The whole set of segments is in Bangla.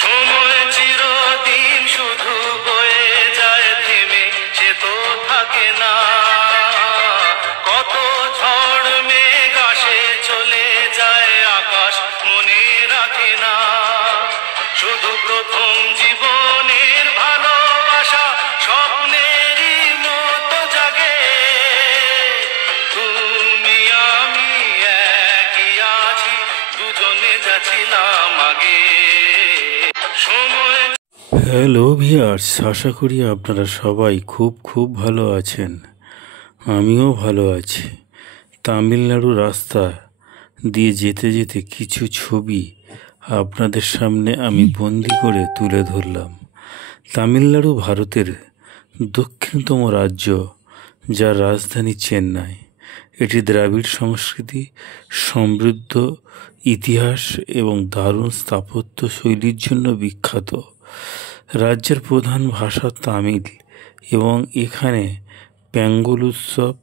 সময় চিরদিন শুধু বয়ে যায় থেমে, সে তো থাকে না। কত ঝড় মেঘ আসে চলে যায়, আকাশ মনে রাখে না। শুধু প্রথম জীবনের ভালোবাসা স্বপ্নেরই মতো জাগে। তুমি আমি একই আছি, দুজনে যাচ্ছিলাম আগে। সময় হ্যালো ভিউয়ার্স, আশা করি আপনারা সবাই খুব ভালো আছেন। আমিও ভালো আছি। তামিলনাড়ু রাস্তা দিয়ে যেতে যেতে কিছু ছবি আপনাদের সামনে আমি বন্দি করে তুলে ধরলাম। তামিলনাড়ু ভারতের দক্ষিণতম রাজ্য, যার রাজধানী চেন্নাই। এটি দ্রাবিড় সংস্কৃতি, সমৃদ্ধ ইতিহাস এবং দারুণ স্থাপত্য শৈলীর জন্য বিখ্যাত। রাজ্যের প্রধান ভাষা তামিল এবং এখানে পেঙ্গল উৎসব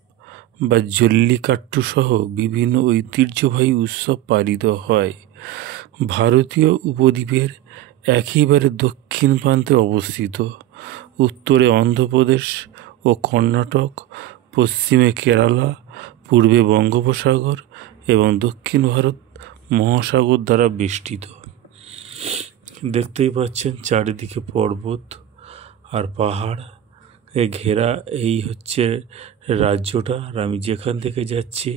বা জল্লিকাট্টু সহ বিভিন্ন ঐতিহ্যবাহী উৎসব পালিত হয়। ভারতীয় উপদ্বীপের একেবারে দক্ষিণ প্রান্তে অবস্থিত। উত্তরে অন্ধ্রপ্রদেশ ও কর্ণাটক, পশ্চিমে কেরালা, পূর্বে বঙ্গোপসাগর এবং দক্ষিণ ভারত মহাসাগর দ্বারা বেষ্টিত। দেখতেই পাচ্ছেন চারিদিকে পর্বত আর পাহাড় ঘেরা এই হচ্ছে রাজ্যটা। আর আমি যেখান থেকে যাচ্ছি,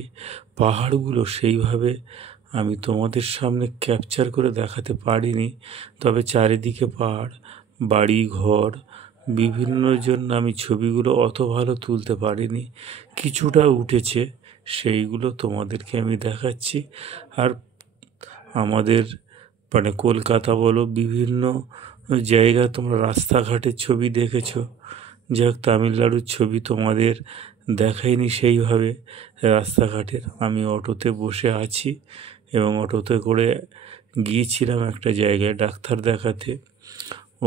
পাহাড়গুলো সেইভাবে আমি তোমাদের সামনে ক্যাপচার করে দেখাতে পারিনি, তবে চারিদিকে পাহাড়, বাড়ি ঘর বিভিন্ন জন্য আমি ছবিগুলো অত ভালো তুলতে পারিনি। কিছুটা উঠেছে, সেইগুলো তোমাদেরকে আমি দেখাচ্ছি। আর আমাদের কলকাতা বলো, বিভিন্ন জায়গা তোমরা রাস্তাঘাটের ছবি দেখেছো, যাই হোক তামিলনাড়ুর ছবি তোমাদের দেখাইনি সেইভাবে রাস্তাঘাটের। আমি অটোতে বসে আছি এবং অটোতে করে গিয়েছিলাম একটা জায়গায় ডাক্তার দেখাতে।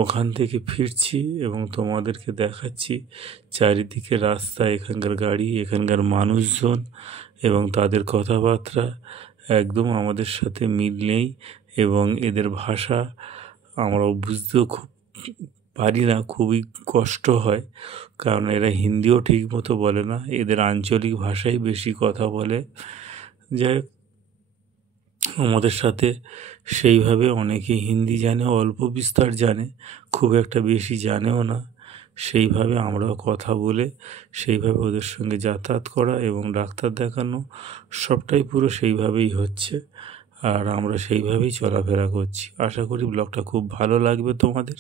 ওখান থেকে ফিরছি এবং তোমাদেরকে দেখাচ্ছি চারিদিকে রাস্তা, এখানকার গাড়ি, এখানকার মানুষজন এবং তাদের কথাবার্তা একদম আমাদের সাথে মিল নেই এবং এদের ভাষা আমরাও বুঝতেও খুব পারি না, খুবই কষ্ট হয়, কারণ এরা হিন্দিও ঠিক মতো বলে না, এদের আঞ্চলিক ভাষাই বেশি কথা বলে। যাই হোক, আমাদের সাথে সেইভাবে অনেকে হিন্দি জানে, অল্প বিস্তর জানে, খুব একটা বেশি জানেও না। সেইভাবে আমরাও কথা বলে সেইভাবে ওদের সঙ্গে যাতায়াত করা এবং ডাক্তার দেখানো সবটাই পুরো সেইভাবেই হচ্ছে। আর আমরা সেইভাবেই চলাফেরা করছি। আশা করি ব্লগটা খুব ভালো লাগবে তোমাদের।